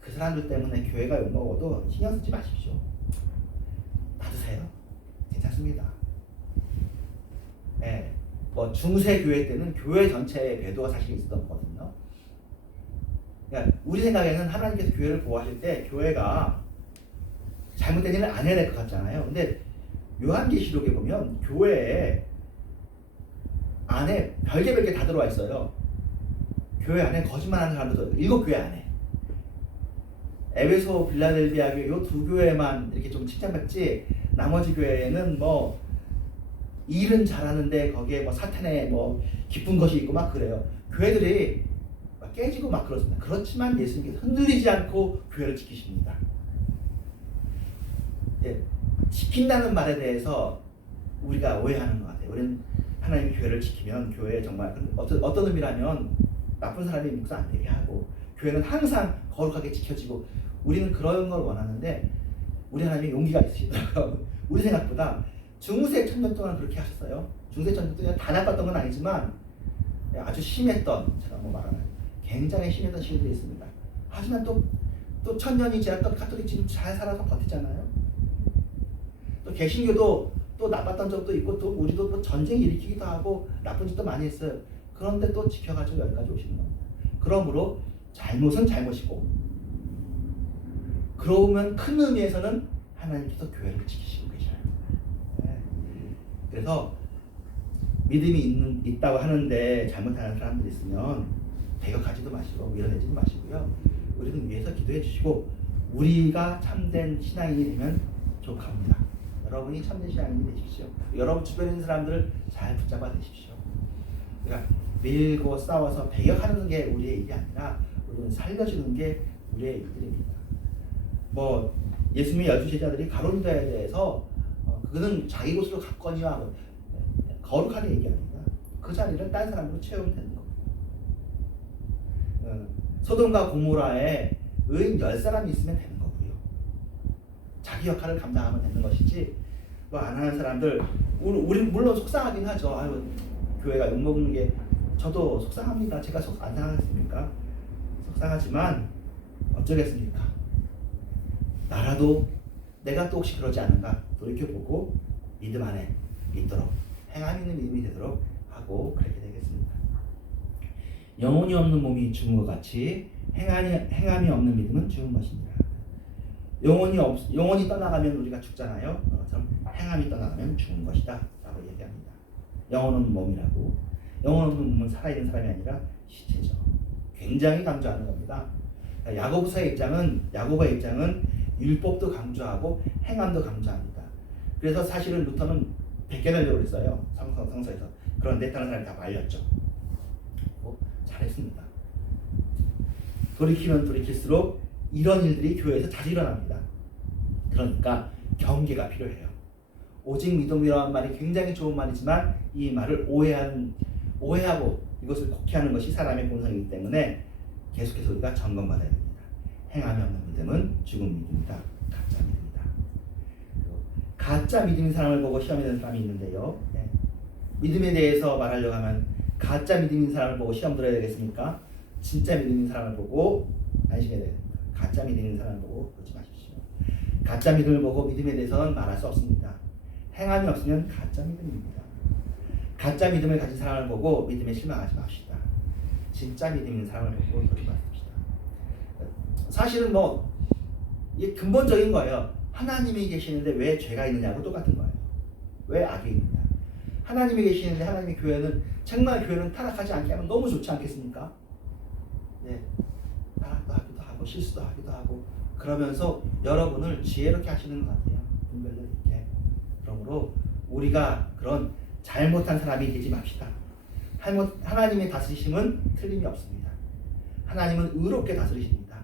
그 사람들 때문에 교회가 욕먹어도 신경 쓰지 마십시오. 놔두세요. 괜찮습니다. 뭐 중세 교회 때는 교회 전체의 배도가 사실 있었던 거거든요. 그러니까 우리 생각에는 하나님께서 교회를 보호하실 때 교회가 잘못된 일을 안 해야 될 것 같잖아요. 근데 요한계시록에 보면 교회에 안에 별개 다 들어와 있어요. 교회 안에 거짓말하는 사람들도 7교회 안에. 에베소, 빌라델비아 교회 요 2교회만 이렇게 좀 칭찬받지 나머지 교회에는 뭐 일은 잘하는데 거기에 뭐 사탄의 뭐 깊은 것이 있고 막 그래요. 교회들이 막 깨지고 막 그렇습니다. 그렇지만 예수님께서 흔들리지 않고 교회를 지키십니다. 예, 지킨다는 말에 대해서 우리가 오해하는 것 같아요. 우리는 하나님의 교회를 지키면 교회에 정말 어떤 의미라면 나쁜 사람이 묵사 안 되게 하고 교회는 항상 거룩하게 지켜지고 우리는 그런 걸 원하는데 우리 하나님의 용기가 있으시더라고요. 우리 생각보다 중세 1000년 동안 그렇게 하셨어요. 중세 1000년 동안 다 나빴던 건 아니지만 아주 심했던, 제가 뭐 말하는 굉장히 심했던 시기들이 있습니다. 하지만 또 1000년이 지났던 가톨릭 지금 잘 살아서 버티잖아요. 또 개신교도 또 나빴던 적도 있고 또 우리도 또 전쟁 일으키기도 하고 나쁜 짓도 많이 했어요. 그런데 또 지켜가지고 여기까지 오시는 겁니다. 그러므로 잘못은 잘못이고 그러면 큰 의미에서는 하나님께서 교회를 지키시고 계셔요. 네. 그래서 믿음이 있다고 하는데 잘못하는 사람들이 있으면 배격하지도 마시고 밀어내지도 마시고요. 우리는 위해서 기도해 주시고 우리가 참된 신앙인이 되면 족합니다. 여러분이 참된 신앙인이 되십시오. 여러분 주변에 있는 사람들을 잘 붙잡아 주십시오. 그러니까 밀고 싸워서 배격하는 게 우리의 일이 아니라 우리는 살려주는 게 우리의 일들입니다. 뭐 예수님의 12제자들이 가론유다에 대해서 그는 자기 곳으로 갔거니와 거룩하는 얘기 아닙니다. 그 자리를 딴 사람으로 채우면 되는 겁니다. 소돔과 고모라에 의인 10사람이 있으면 되는 거고요. 자기 역할을 감당하면 되는 것이지 뭐 안 하는 사람들 우리 물론 속상하긴 하죠. 아유, 교회가 욕먹는 게 저도 속상합니다. 제가 속 안 상하겠습니까? 속상하지만 어쩌겠습니까? 나라도 내가 또 혹시 그러지 않은가 돌이켜보고 믿음 안에 있도록 행함 있는 믿음이 되도록 하고 그렇게 되겠습니다. 영혼이 없는 몸이 죽은 것 같이 행함이 없는 믿음은 죽은 것입니다. 영혼이 떠나가면 우리가 죽잖아요. 그럼 행함이 떠나가면 죽은 것이다 라고 얘기합니다. 영혼 없는 몸이라고. 영혼 없는 몸은 살아있는 사람이 아니라 시체죠. 굉장히 강조하는 겁니다. 야고보의 입장은 율법도 강조하고 행함도 강조합니다. 그래서 사실은 루터는 베껴내려고 했어요. 성서에서. 그런데 다른 사람이 다 말렸죠. 잘했습니다. 돌이키면 돌이킬수록 이런 일들이 교회에서 자주 일어납니다. 그러니까 경계가 필요해요. 오직 믿음이라는 말이 굉장히 좋은 말이지만 이 말을 오해하고 이것을 곡해하는 것이 사람의 본성이기 때문에 계속해서 우리가 점검받아야 됩니다. 행함이 없는 믿음은 죽은 믿음이다. 가짜 믿음이다. 가짜 믿음인 사람을 보고 시험에 드는 사람이 있는데요. 네. 믿음에 대해서 말하려고 하면 가짜 믿음인 사람을 보고 시험 들어야 되겠습니까? 진짜 믿음인 사람을 보고 안심해야 됩니다. 가짜 믿음인 사람을 보고 그러지 마십시오. 가짜 믿음을 보고 믿음에 대해서는 말할 수 없습니다. 행함이 없으면 가짜 믿음입니다. 가짜 믿음을 가진 사람을 보고 믿음에 실망하지 맙시다. 진짜 믿음 있는 사람을 보고 그러지 마십시다. 사실은 뭐 이게 근본적인 거예요. 하나님이 계시는데 왜 죄가 있느냐고 똑같은 거예요. 왜 악이 있느냐. 하나님이 계시는데 하나님의 교회는 정말 교회는 타락하지 않게 하면 너무 좋지 않겠습니까? 네, 타락도 하기도 하고 실수도 하기도 하고 그러면서 여러분을 지혜롭게 하시는 것 같아요. 분별력 있게. 그러므로 우리가 그런 잘못한 사람이 되지 맙시다. 하나님의 다스리심은 틀림이 없습니다. 하나님은 의롭게 다스리십니다.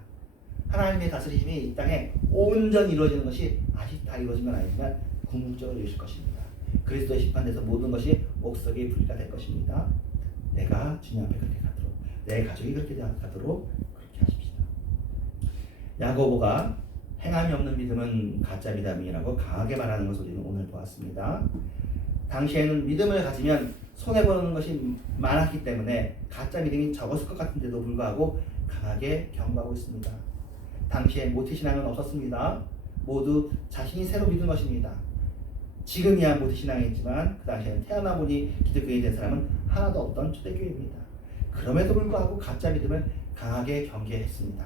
하나님의 다스리심이 이 땅에 온전히 이루어지는 것이 아직 다 이루어진 건 아니지만 궁극적으로 이루어질 것입니다. 그리스도의 심판에서 모든 것이 옥석의 분리가 될 것입니다. 내가 주님 앞에 그렇게 가도록, 내 가족이 그렇게 가도록 그렇게 하십시다. 야고보가 행함이 없는 믿음은 가짜 믿음이라고 강하게 말하는 것을 우리는 오늘 보았습니다. 당시에는 믿음을 가지면 손해보는 것이 많았기 때문에 가짜 믿음이 적었을 것 같은데도 불구하고 강하게 경고하고 있습니다. 당시에 모태신앙은 없었습니다. 모두 자신이 새로 믿은 것입니다. 지금이야 모태신앙이지만 그 당시에는 태어나보니 기독교인이 된 사람은 하나도 없던 초대교회입니다. 그럼에도 불구하고 가짜 믿음을 강하게 경계했습니다.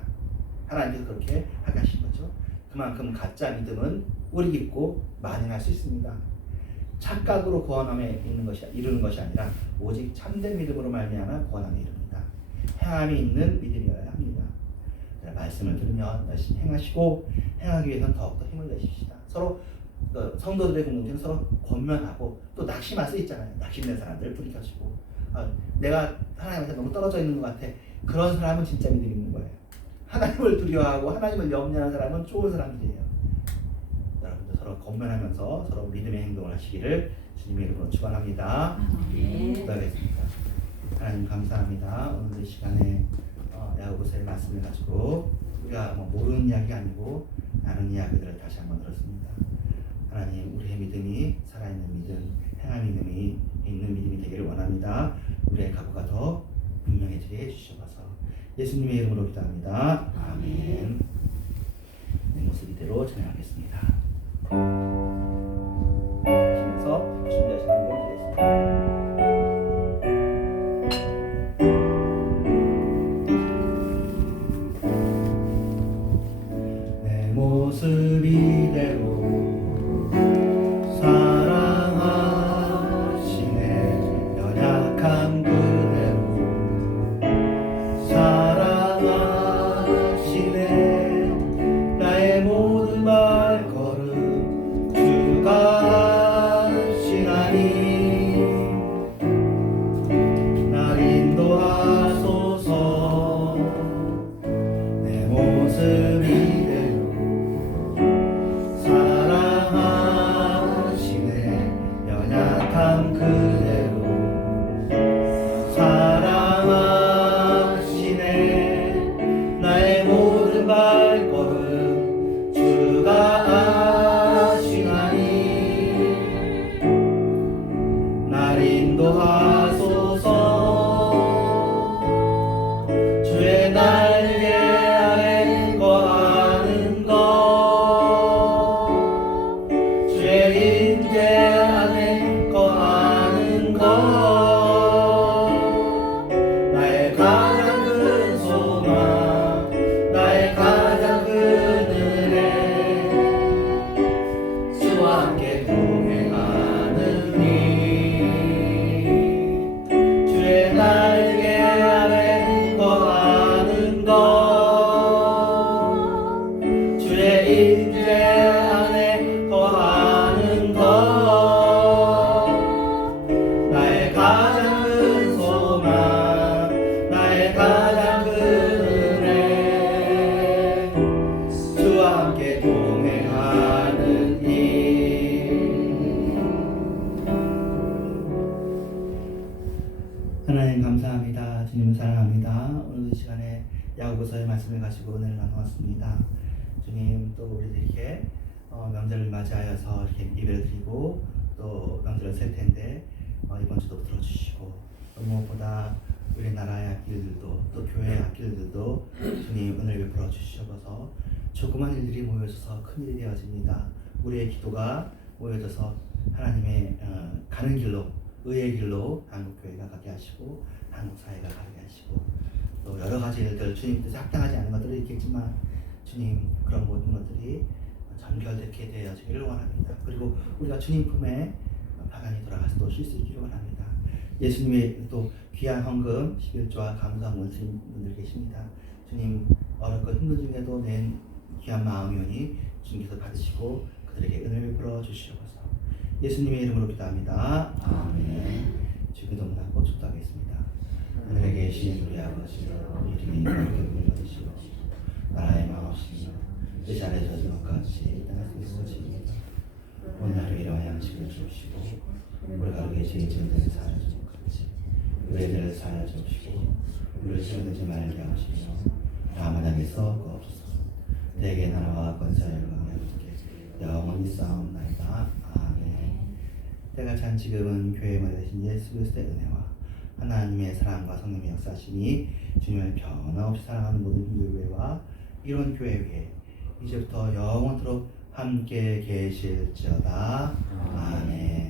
하나님께서 그렇게 하게 하신 거죠. 그만큼 가짜 믿음은 뿌리 깊고 만연할 수 있습니다. 착각으로 구원함에 이르는 것이 아니라 오직 참된 믿음으로 말미암아 구원함에 이릅니다. 행함이 있는 믿음이어야 합니다. 말씀을 들으면 열심히 행하시고 행하기 위해서는 더욱더 힘을 내십시다. 서로 성도들의 공동체는 서로 권면하고 또 낙심할 수 있잖아요. 낙심된 사람들 불이 켜지고 내가 하나님한테 너무 떨어져 있는 것 같아. 그런 사람은 진짜 믿음이 있는 거예요. 하나님을 두려워하고 하나님을 염려하는 사람은 좋은 사람들이에요. 여러분들 서로 권면하면서 서로 믿음의 행동을 하시기를 주님의 이름으로 축원합니다. 기도하겠습니다. 하나님 감사합니다. 오늘 이 시간에 야고보서의 말씀을 가지고 우리가 모르는 이야기가 아니고 아는 이야기들을 다시 한번 들었습니다. 하나님 우리의 믿음이 살아있는 믿음, 행함 믿음이 있는 믿음이 되기를 원합니다. 우리의 각오가 더 분명해지게 해주셔서 예수님의 이름으로 기도합니다. 아멘. 내 모습 이대로 전하겠습니다. 하시면서 준비하시는 걸 드리겠습니다. 모습 이대로 사랑하시네 연약한 그대로 사랑하시네 나의 모든 발걸음 주가 하시나니 날 인도하소서 내 모습 이대로 연약한 그대로 사랑하시네 나의 모든 발걸음 주가 아시나니 날 인도하소서 주의 날개 아래 거하는 것 주의 인재 나의 가장 큰 소망 나의 가장 큰 은혜 주와 함께 동행하는 일 주의 날개 아래 거하는 것 주의 인재 안에 거하는 것 나의 가장 큰 소망 나의 가장 큰 은혜 주와 함께 동행하는 일 하나님 감사합니다. 주님 사랑합니다. 오늘 이 시간에 야고보서의 말씀을 가지고 은혜를 나누었습니다. 주님 또 우리들에게 명절을 맞이하여서 이렇게 예배를 드리고 또 명절을 셀 텐데 이번 주도 들어주시고 또 무엇보다 우리나라의 학길들도 또 교회의 학길들도 주님 은혜를 베풀어 주시옵소서. 조그만 일들이 모여져서 큰 일이 되어집니다. 우리의 기도가 모여져서 하나님의 가는 길로 의의 길로 한국교회가 가게 하시고 한국사회가 가게 하시고 또 여러 가지 일들 주님 뜻에 합당하지 않은 것들이 있겠지만 주님 그런 모든 것들이 전결되게 되어지기를 원합니다. 그리고 우리가 주님 품에 파간이 돌아가서 쉴 수 있기를 원합니다. 예수님의 또 귀한 헌금 11조와 감사함을 드린 분들 계십니다. 주님 어렵고 힘든 중에도 낸 귀한 마음이 오니 주님께서 받으시고 그들에게 은혜를 베풀어 주시옵소서. 예수님의 이름으로 기도합니다. 아멘. 주기도문 하고 축도하겠습니다. 하늘에 계신 우리 아버지 이름이 거룩히 여기시고 나라의 마음이시며 뜻이 안에서 것같이 땅에서 이루어집니다. 오늘 하루 일용할 양식을 주시고 우리가 우리에게 죄 지은 데를 사하여 주는 것같이 우리의 죄를 사하여 주시고 우리를 시험되지 말게 하시며 다만 에게서 구하옵소서. 대개 나라와 권세와 영광을 주께 영원히 싸움나이다. 아멘. 때가 찬 지금은 교회의 머리 되신 예수 그리스도의 은혜와 하나님의 사랑과 성령의 역사심이 주님을 변함없이 사랑하는 모든 교회와 이런 교회 위에 이제부터 영원토록 함께 계실지어다. 아멘.